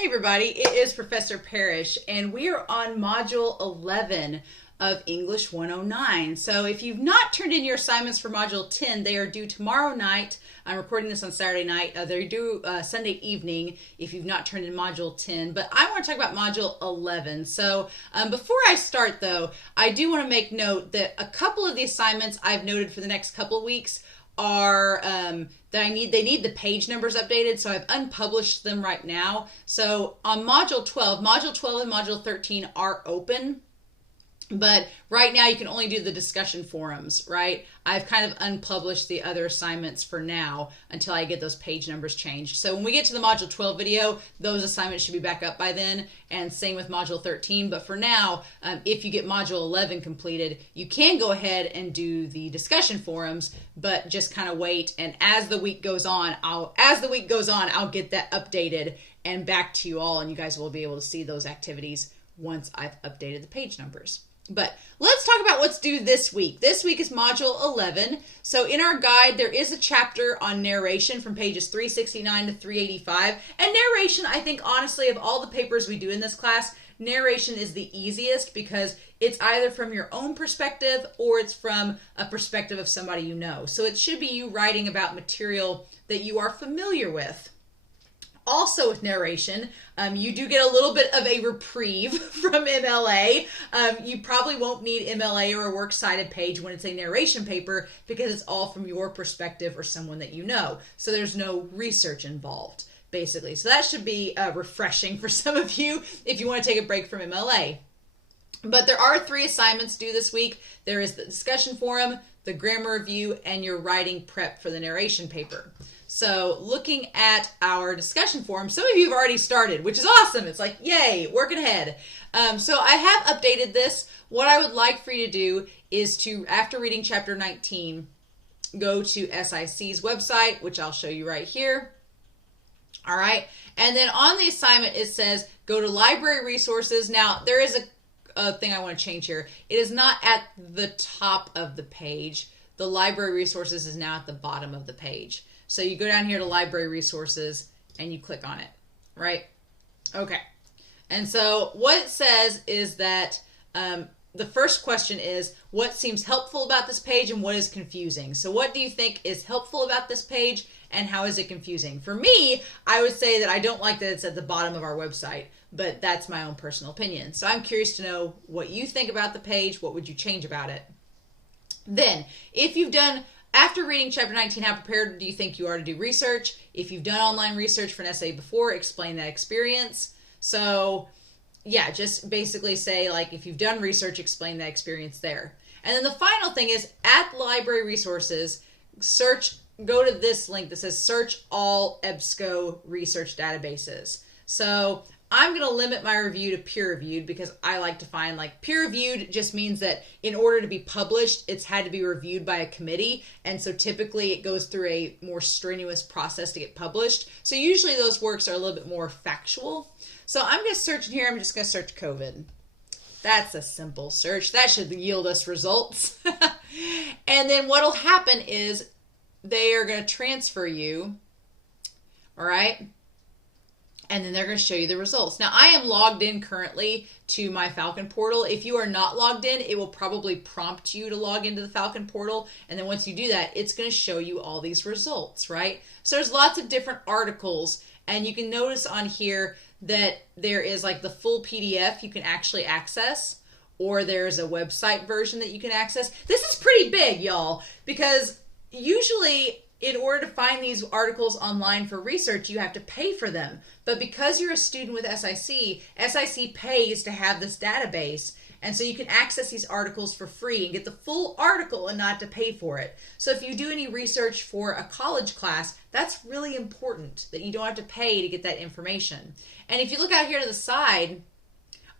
Hey everybody, it is Professor Parish, and we are on Module 11 of English 109. So if you've not turned in your assignments for Module 10, they are due tomorrow night. I'm recording this on Saturday night. They're due Sunday evening if you've not turned in Module 10. But I want to talk about Module 11. So before I start, though, I do want to make note that a couple of the assignments I've noted for the next couple of weeks are they need the page numbers updated, so I've unpublished them right now. So on Module 12 and Module 13 are open, but right now you can only do the discussion forums, right? I've kind of unpublished the other assignments for now until I get those page numbers changed. So when we get to the Module 12 video, those assignments should be back up by then, and same with Module 13. But for now, if you get Module 11 completed, you can go ahead and do the discussion forums, but just kind of wait. And as the week goes on, I'll get that updated and back to you all, and you guys will be able to see those activities once I've updated the page numbers. But let's talk about what's due this week. This week is Module 11. So in our guide, there is a chapter on narration from pages 369 to 385. And narration, I think, honestly, of all the papers we do in this class, narration is the easiest because it's either from your own perspective or it's from a perspective of somebody you know. So it should be you writing about material that you are familiar with. Also with narration, you do get a little bit of a reprieve from MLA. You probably won't need MLA or a works cited page when it's a narration paper because it's all from your perspective or someone that you know. So there's no research involved, basically. So that should be refreshing for some of you if you want to take a break from MLA. But there are 3 assignments due this week. There is the discussion forum, the grammar review, and your writing prep for the narration paper. So looking at our discussion forum, some of you have already started, which is awesome. It's like, yay, working ahead. So I have updated this. What I would like for you to do is to, after reading chapter 19, go to SIC's website, which I'll show you right here. All right. And then on the assignment, it says, go to library resources. Now, there is a thing I want to change here. It is not at the top of the page. The library resources is now at the bottom of the page. So you go down here to library resources and you click on it, right? Okay. And so what it says is that the first question is, what seems helpful about this page and what is confusing? So what do you think is helpful about this page and how is it confusing? For me, I would say that I don't like that it's at the bottom of our website, but that's my own personal opinion. So I'm curious to know what you think about the page. What would you change about it? Then, if you've done, after reading chapter 19, how prepared do you think you are to do research? If you've done online research for an essay before, explain that experience. So, yeah, just basically say, like, if you've done research, explain that experience there. And then the final thing is, at library resources, go to this link that says search all Ebsco research databases. So I'm going to limit my review to peer-reviewed because I like to find, like, peer-reviewed just means that in order to be published, it's had to be reviewed by a committee. And so typically it goes through a more strenuous process to get published. So usually those works are a little bit more factual. So I'm going to search in here. I'm just going to search COVID. That's a simple search. That should yield us results. And then what will happen is they are going to transfer you, all right? And then they're going to show you the results. Now, I am logged in currently to my Falcon portal. If you are not logged in, it will probably prompt you to log into the Falcon portal. And then once you do that, it's going to show you all these results, right? So there's lots of different articles. And you can notice on here that there is like the full PDF you can actually access. Or there's a website version that you can access. This is pretty big, y'all, because usually in order to find these articles online for research, you have to pay for them. But because you're a student with SIC, SIC pays to have this database. And so you can access these articles for free and get the full article and not to pay for it. So if you do any research for a college class, that's really important that you don't have to pay to get that information. And if you look out here to the side,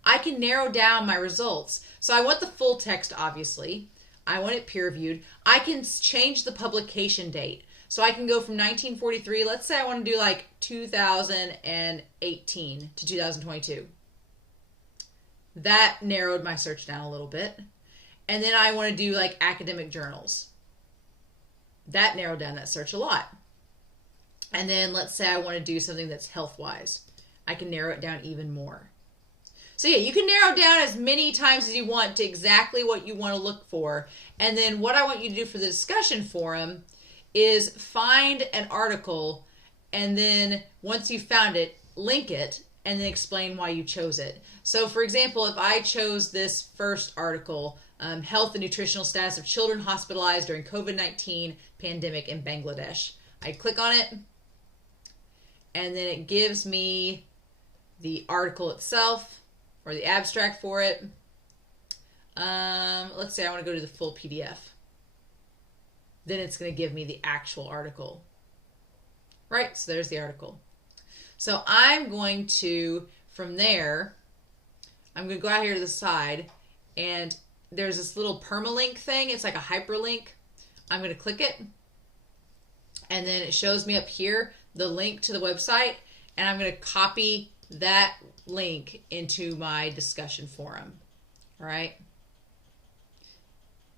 I can narrow down my results. So I want the full text, obviously. I want it peer-reviewed. I can change the publication date. So I can go from 1943, let's say I want to do like 2018 to 2022. That narrowed my search down a little bit. And then I want to do like academic journals. That narrowed down that search a lot. And then let's say I want to do something that's health-wise. I can narrow it down even more. So yeah, you can narrow down as many times as you want to exactly what you want to look for. And then what I want you to do for the discussion forum is find an article, and then once you found it, link it, and then explain why you chose it. So for example, if I chose this first article, Health and Nutritional Status of Children Hospitalized During COVID-19 Pandemic in Bangladesh, I click on it, and then it gives me the article itself, or the abstract for it. Let's say I want to go to the full PDF. Then it's going to give me the actual article. Right, so there's the article. So I'm going to, from there, I'm going to go out here to the side, and there's this little permalink thing. It's like a hyperlink. I'm going to click it, and then it shows me up here the link to the website, and I'm going to copy that link into my discussion forum. All right.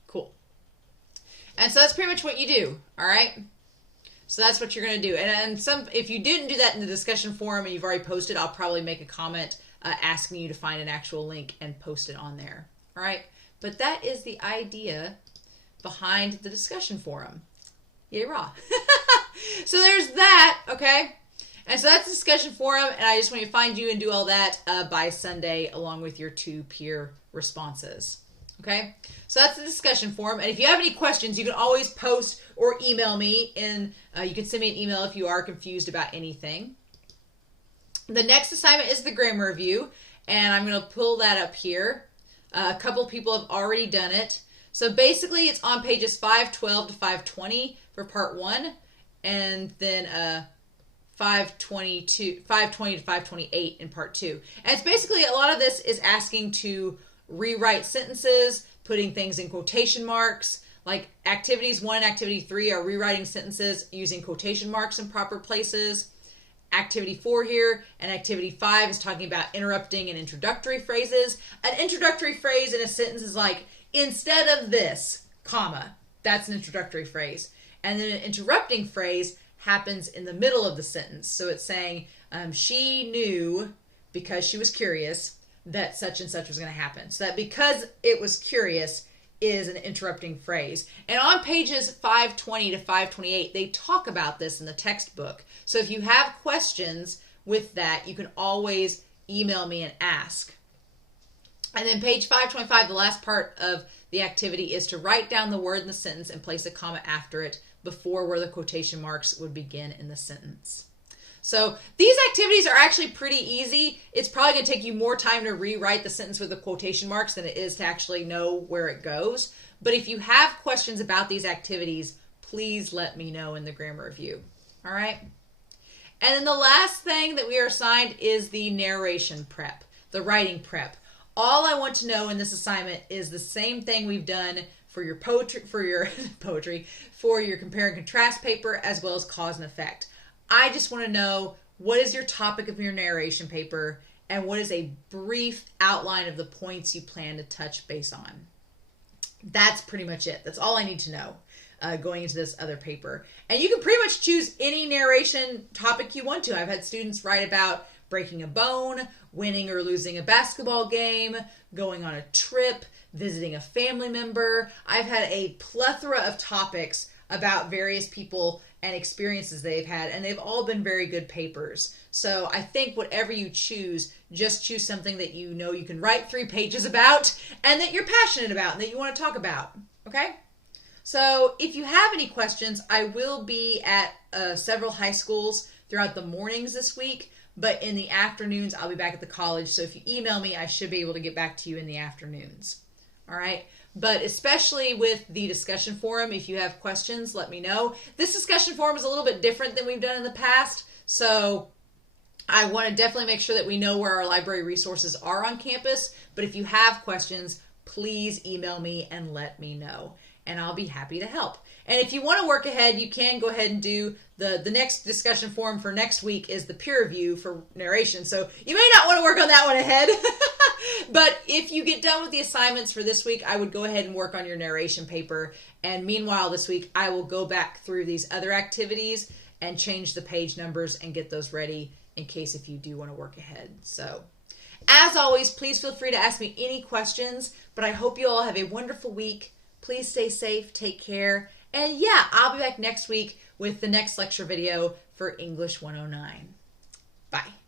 Cool. And so that's pretty much what you do. All right. So that's what you're going to do. And if you didn't do that in the discussion forum and you've already posted, I'll probably make a comment asking you to find an actual link and post it on there. All right. But that is the idea behind the discussion forum. Yay, raw. So there's that. Okay. And so that's the discussion forum, and I just want to find you and do all that by Sunday along with your 2 peer responses. Okay? So that's the discussion forum, and if you have any questions, you can always post or email me, and you can send me an email if you are confused about anything. The next assignment is the grammar review, and I'm going to pull that up here. A couple people have already done it. So basically, it's on pages 512 to 520 for part 1, and then 520 to 528 in part 2. And it's basically, a lot of this is asking to rewrite sentences, putting things in quotation marks. Like activities 1 and activity 3 are rewriting sentences using quotation marks in proper places. Activity 4 here and activity 5 is talking about interrupting and introductory phrases. An introductory phrase in a sentence is like, instead of this, comma. That's an introductory phrase. And then an interrupting phrase happens in the middle of the sentence. So it's saying she knew because she was curious that such and such was going to happen. So that because it was curious is an interrupting phrase. And on pages 520 to 528, they talk about this in the textbook. So if you have questions with that, you can always email me and ask. And then page 525, the last part of the activity is to write down the word in the sentence and place a comma after it before where the quotation marks would begin in the sentence. So these activities are actually pretty easy. It's probably going to take you more time to rewrite the sentence with the quotation marks than it is to actually know where it goes. But if you have questions about these activities, please let me know in the grammar review. All right? And then the last thing that we are assigned is the narration prep, the writing prep. All I want to know in this assignment is the same thing we've done for your poetry, for your compare and contrast paper, as well as cause and effect. I just want to know, what is your topic of your narration paper, and what is a brief outline of the points you plan to touch base on. That's pretty much it. That's all I need to know going into this other paper. And you can pretty much choose any narration topic you want to. I've had students write about breaking a bone, winning or losing a basketball game, going on a trip, visiting a family member. I've had a plethora of topics about various people and experiences they've had, and they've all been very good papers. So I think whatever you choose, just choose something that you know you can write 3 pages about and that you're passionate about and that you want to talk about. Okay? So if you have any questions, I will be at several high schools throughout the mornings this week, but in the afternoons, I'll be back at the college. So if you email me, I should be able to get back to you in the afternoons. All right? But especially with the discussion forum, if you have questions, let me know. This discussion forum is a little bit different than we've done in the past. So I want to definitely make sure that we know where our library resources are on campus. But if you have questions, please email me and let me know, and I'll be happy to help. And if you want to work ahead, you can go ahead and do the next discussion forum for next week is the peer review for narration. So you may not want to work on that one ahead. But if you get done with the assignments for this week, I would go ahead and work on your narration paper. And meanwhile, this week, I will go back through these other activities and change the page numbers and get those ready in case if you do want to work ahead. So, as always, please feel free to ask me any questions, but I hope you all have a wonderful week. Please stay safe, take care, and yeah, I'll be back next week with the next lecture video for English 109. Bye.